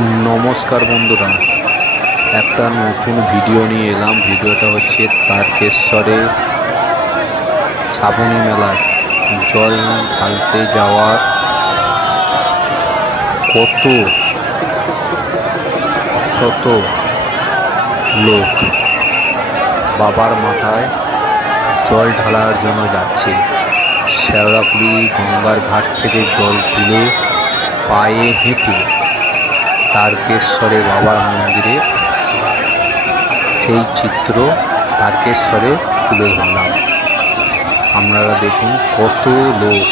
নমস্কার বন্ধুরা, একটা নতুন ভিডিও নিয়ে এলাম। ভিডিওটা হচ্ছে তারকেশ্বরে শ্রাবণী মেলায় জল ঢালতে যাওয়ার কত শত লোক বাবার মাথায় জল ঢালার জন্য যাচ্ছে। শেওড়াফুলি গঙ্গার ঘাট থেকে জল তুলে পায়ে হেঁটে তারকেশ্বরে বাবার মন্দিরে আসছে। সেই চিত্র তারকেশ্বরে তুলে ধরলাম। আপনারা দেখুন কত লোক।